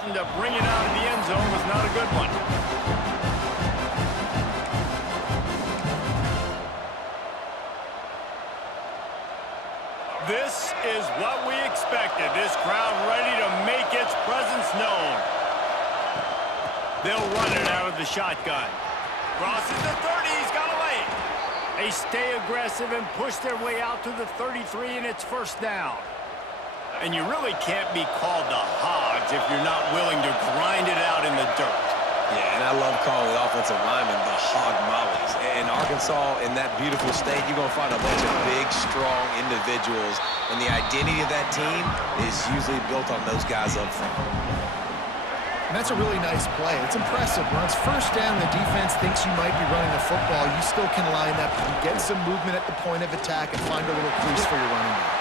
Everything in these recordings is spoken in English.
To bring it out of the end zone was not a good one. This is what we expected. This crowd ready to make its presence known. They'll run it out of the shotgun. Crosses the 30. He's got away. They stay aggressive and push their way out to the 33, and it's first down. And you really can't be called the Hogs if you're not willing to grind it out in the dirt. Yeah, and I love calling the offensive linemen the hog mollies. In Arkansas, in that beautiful state, you're going to find a bunch of big, strong individuals, and the identity of that team is usually built on those guys up front. And that's a really nice play. It's impressive. When it's first down, the defense thinks you might be running the football. You still can line up and get some movement at the point of attack and find a little crease for your running back.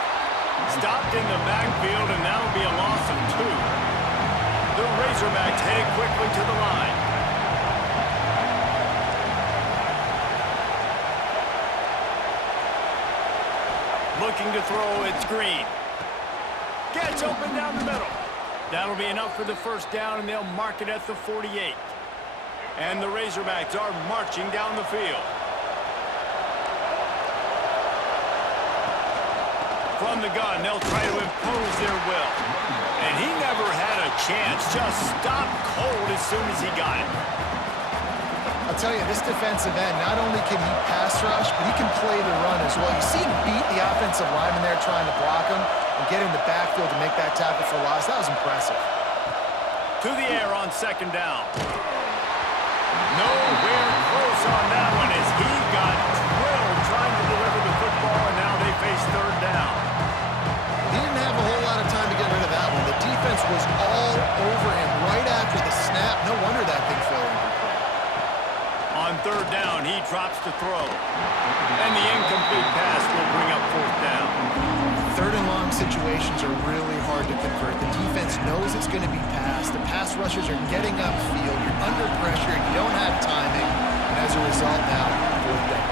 Stopped in the backfield, and that'll be a loss of 2. The Razorbacks headed quickly to the line. Looking to throw, it's Green. Gets open down the middle. That'll be enough for the first down, and they'll mark it at the 48. And the Razorbacks are marching down the field. From the gun, they'll try to impose their will. And he never had a chance. Just stopped cold as soon as he got it. I'll tell you, this defensive end, not only can he pass rush, but he can play the run as well. You see him beat the offensive lineman there trying to block him and get in the backfield to make that tackle for loss. That was impressive. To the air on second down. Nowhere close on that one as he got drilled trying to deliver the football, and now they face third down. He didn't have a whole lot of time to get rid of that one. The defense was all over him right after the snap. No wonder that thing fell incomplete. On third down, he drops to throw. And the incomplete pass will bring up fourth down. Third and long situations are really hard to convert. The defense knows it's going to be passed. The pass rushers are getting upfield. You're under pressure. You don't have timing. And as a result now, fourth down.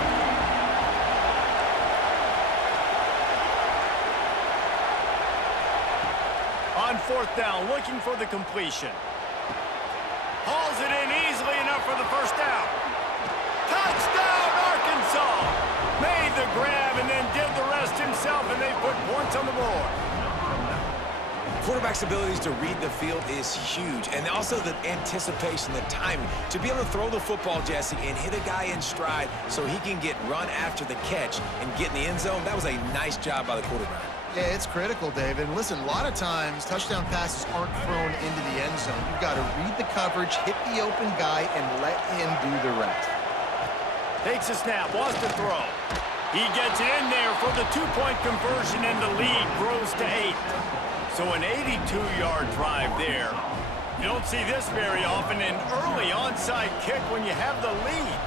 On fourth down, looking for the completion. Hauls it in easily enough for the first down. Touchdown, Arkansas! Made the grab and then did the rest himself, and they put points on the board. Quarterback's abilities to read the field is huge, and also the anticipation, the timing. To be able to throw the football, Jesse, and hit a guy in stride so he can get run after the catch and get in the end zone, that was a nice job by the quarterback. Yeah, it's critical, David. Listen, a lot of times, touchdown passes aren't thrown into the end zone. You've got to read the coverage, hit the open guy, and let him do the rest. Takes a snap, wants to throw. He gets in there for the two-point conversion, and the lead grows to 8. So an 82-yard drive there. You don't see this very often, an early onside kick when you have the lead.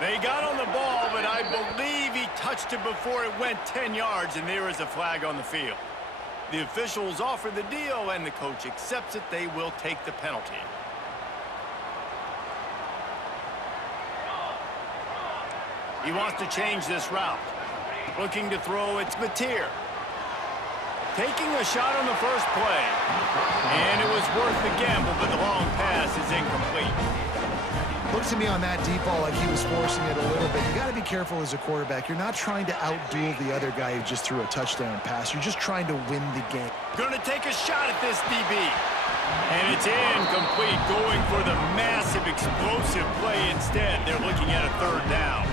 They got on the ball, but I believe he touched it before it went 10 yards, and there is a flag on the field. The officials offer the deal, and the coach accepts it. They will take the penalty. He wants to change this route. Looking to throw, it's Mateer. Taking a shot on the first play. And it was worth the gamble, but the long pass is incomplete. Looks to me on that deep ball like he was forcing it a little bit. You got to be careful as a quarterback. You're not trying to outduel the other guy who just threw a touchdown pass. You're just trying to win the game. Going to take a shot at this DB. And it's incomplete, going for the massive explosive play instead. They're looking at a third down.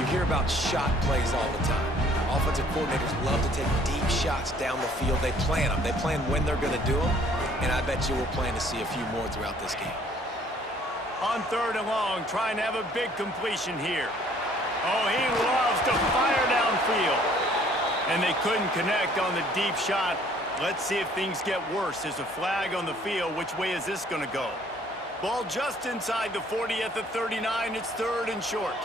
You hear about shot plays all the time. Offensive coordinators love to take deep shots down the field. They plan them. They plan when they're going to do them. And I bet you we'll plan to see a few more throughout this game. On third and long, trying to have a big completion here. Oh, he loves to fire downfield. And they couldn't connect on the deep shot. Let's see if things get worse. There's a flag on the field. Which way is this going to go? Ball just inside the 40 at the 39. It's third and short.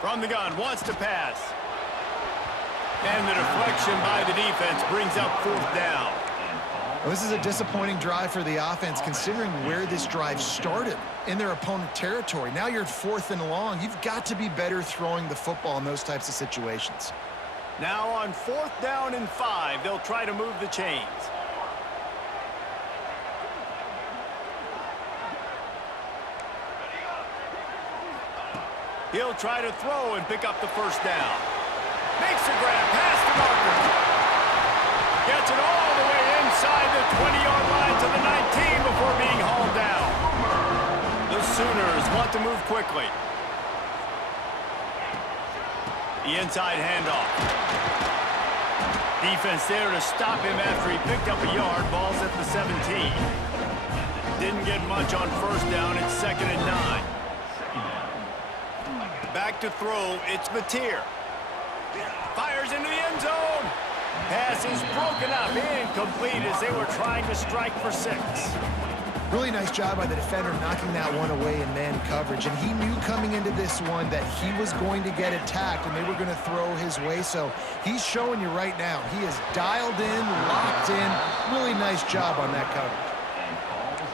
From the gun, wants to pass. And the deflection by the defense brings up fourth down. Well, this is a disappointing drive for the offense considering where this drive started in their opponent territory. Now you're at 4th and long. You've got to be better throwing the football in those types of situations. Now on 4th down and 5, they'll try to move the chains. He'll try to throw and pick up the first down. Makes a grab past the marker. Gets it all the way inside the 20-yard line to the 19 before being hauled down. The Sooners want to move quickly. The inside handoff. Defense there to stop him after he picked up a yard. Ball's at the 17. Didn't get much on first down. It's 2nd and 9. Back to throw. It's Mateer. Fires into the end zone. Pass is broken up, incomplete as they were trying to strike for 6. Really nice job by the defender knocking that one away in man coverage. And he knew coming into this one that he was going to get attacked and they were going to throw his way. So he's showing you right now. He is dialed in, locked in. Really nice job on that coverage.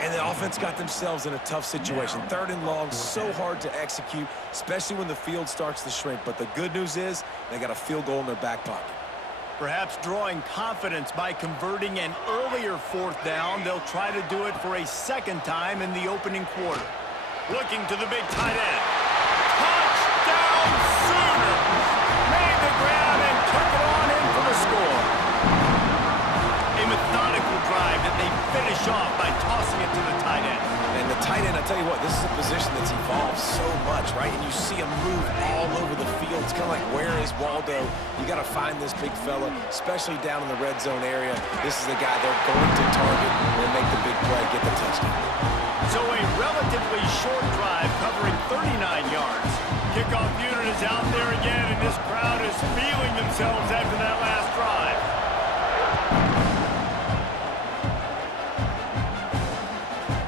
And the offense got themselves in a tough situation. 3rd and long, so hard to execute, especially when the field starts to shrink. But the good news is they got a field goal in their back pocket. Perhaps drawing confidence by converting an earlier 4th down. They'll try to do it for a 2nd time in the opening quarter. Looking to the big tight end. Touchdown Sooners! Made the grab and took it on in for the score. A methodical drive that they finish off by tossing it to the tight end. And the tight end, I tell you what, this is a position that's evolved so much, right? And you see him move all over the field. It's kind of like, where is Waldo? You got to find this big fella, especially down in the red zone area. This is the guy they're going to target and make the big play, get the touchdown. So a relatively short drive covering 39 yards. Kickoff unit is out there again, and this crowd is feeling themselves after that last drive.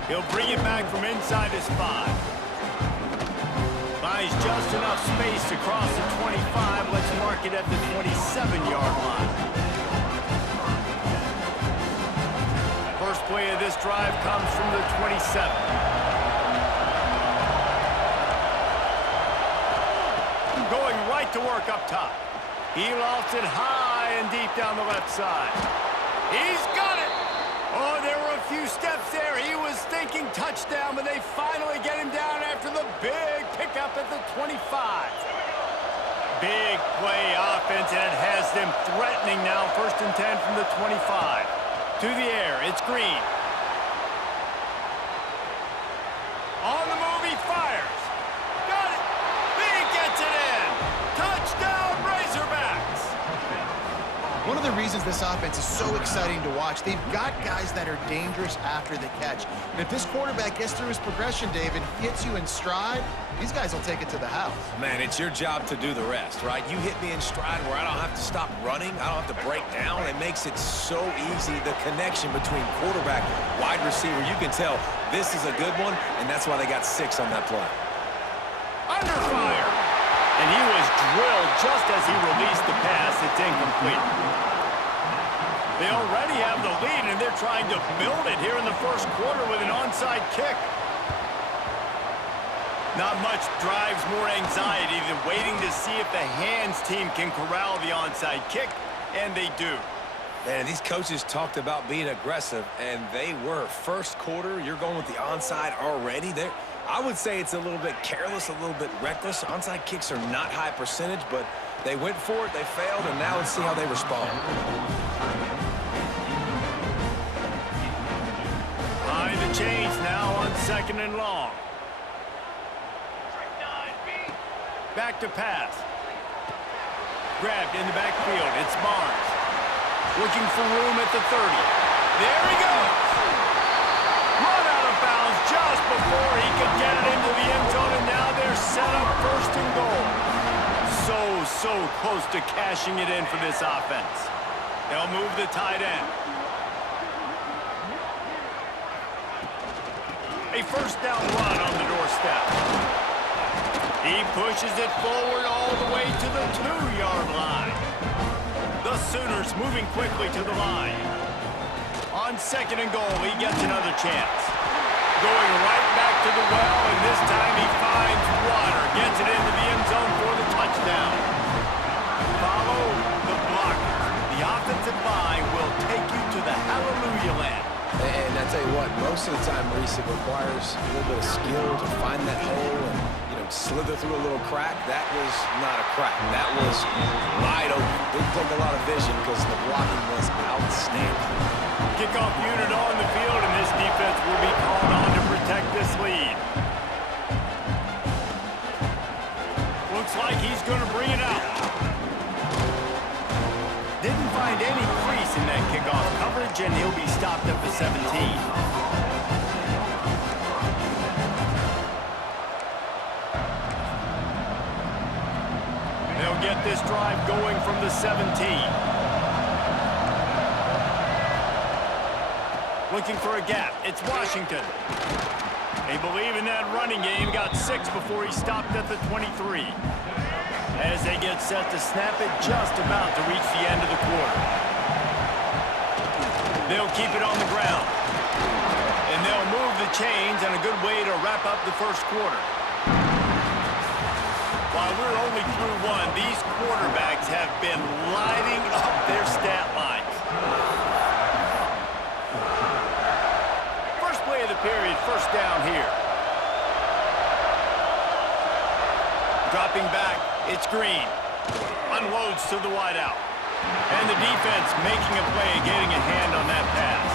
He'll bring it back from inside his 5. Buys just enough space to cross the 25. Let's mark it at the 27-yard line. First play of this drive comes from the 27. Going right to work up top. He lofts it high and deep down the left side. He's got it! Oh, there were a few steps there. He was thinking touchdown, but they finally get him down after the big pickup at the 25. Big play offense, and it has them threatening now. 1st and 10 from the 25. To the air, it's Green. On the move, he fires. Got it. He gets it in. Touchdown, Razorbacks. One of the reasons this offense is so exciting to watch, they've got guys that are dangerous after the catch. And if this quarterback gets through his progression, David, hits you in stride, these guys will take it to the house. Man, it's your job to do the rest, right? You hit me in stride where I don't have to stop running. I don't have to break down. It makes it so easy. The connection between quarterback, wide receiver, you can tell this is a good one, and that's why they got 6 on that play. Under fire. And he was drilled just as he released the pass. It's incomplete. They already have the lead, and they're trying to build it here in the first quarter with an onside kick. Not much drives more anxiety than waiting to see if the hands team can corral the onside kick, and they do. Man, these coaches talked about being aggressive, and they were. First quarter, you're going with the onside already. I would say it's a little bit careless, a little bit reckless. Onside kicks are not high percentage, but they went for it, they failed, and now let's see how they respond. Behind the chains now on 2nd and long. Back to pass. Grabbed in the backfield. It's Barnes. Looking for room at the 30. There he goes. Run out of bounds just before he could get it into the end zone, and now they're set up 1st and goal. So close to cashing it in for this offense. They'll move the tight end. A 1st down run on the doorstep. He pushes it forward all the way to the 2-yard line. The Sooners moving quickly to the line. On On 2nd and goal, he gets another chance. Going right back to the well, and this time he finds water. Gets it into the end zone for the touchdown. Follow the block. The offensive line will take you to the hallelujah land. And I tell you what, most of the time, Reese, it requires a little bit of skill to find that hole and, slither through a little crack. That was not a crack. That was wide open. Didn't take a lot of vision because the blocking was outstanding. Kickoff unit on the field, and this defense will be called on to protect this lead. Looks like he's going to bring it out. Didn't find any crease in that kickoff coverage, and he'll be stopped at the 17. They'll get this drive going from the 17. Looking for a gap. It's Washington. They believe in that running game. Got 6 before he stopped at the 23. As they get set to snap it, just about to reach the end of the quarter. They'll keep it on the ground. And they'll move the chains, and a good way to wrap up the first quarter. While we're only through one, these quarterbacks have been lighting up their stat lines. First play of the period, first down here. Dropping back, it's Green. Unloads to the wideout. And the defense making a play, getting a hand on that pass.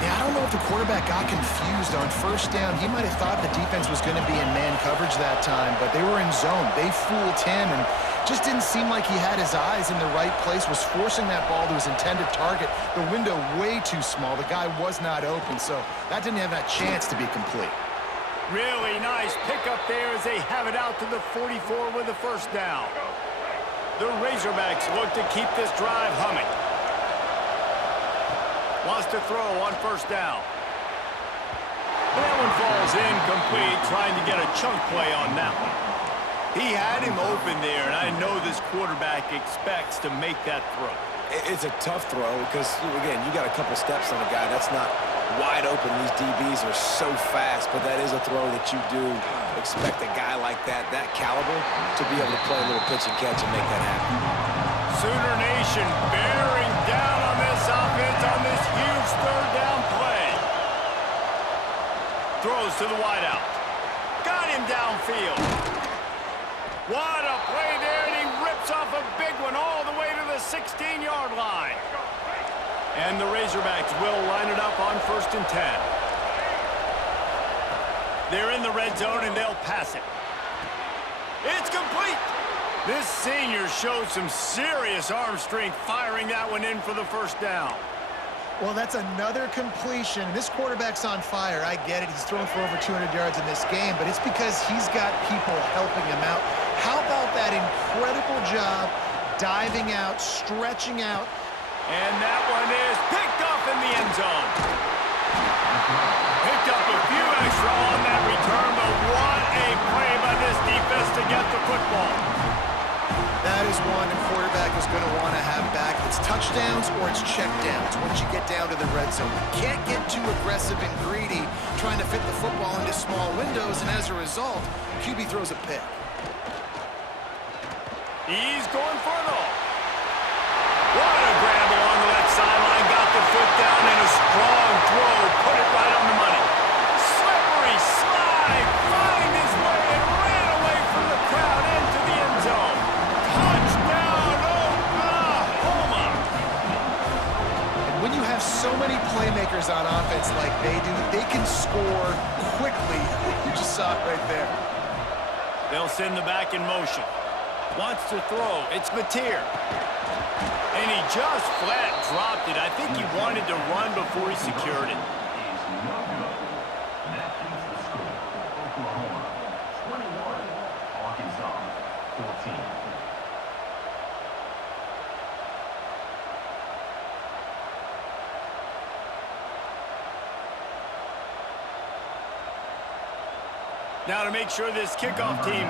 Yeah, I don't know if the quarterback got confused on first down. He might have thought the defense was going to be in man coverage that time, but they were in zone. They fooled him and just didn't seem like he had his eyes in the right place, was forcing that ball to his intended target. The window way too small. The guy was not open, so that didn't have that chance to be complete. Really nice pickup there as they have it out to the 44 with the first down. The Razorbacks look to keep this drive humming. Wants to throw on first down. That one falls incomplete, trying to get a chunk play on that one. He had him open there, and I know this quarterback expects to make that throw. It's a tough throw because, again, you got a couple steps on a guy. That's not wide open. These DBs are so fast, but that is a throw that you do expect a guy like that caliber, to be able to play a little pitch and catch and make that happen. Sooner Nation bearing down on this offense on this huge third down play. Throws to the wideout. Got him downfield. What a play there, and he rips off a big one all the way to the 16-yard line. And the Razorbacks will line it up on 1st and 10. They're in the red zone, and they'll pass it. It's complete. This senior showed some serious arm strength firing that one in for the first down. Well, that's another completion. This quarterback's on fire. I get it. He's thrown for over 200 yards in this game, but it's because he's got people helping him out. How about that incredible job diving out, stretching out? And that one is picked up in the end zone. Picked up a few extra on that return, but what a play by this defense to get the football. That is one the quarterback is going to want to have back. It's touchdowns or it's checkdowns once you get down to the red zone. You can't get too aggressive and greedy trying to fit the football into small windows, and as a result, QB throws a pick. He's going for it all. What a grab along the left sideline. Got the foot down and a strong throw. Put it right on the money. Slippery slide. Find his way and ran away from the crowd into the end zone. Touchdown, Oklahoma. And when you have so many playmakers on offense like they do, they can score quickly. You just saw it right there. They'll send the back in motion. Wants to throw. It's Mateer. And he just flat dropped it. I think he wanted to run before he secured it. Now to make sure this kickoff team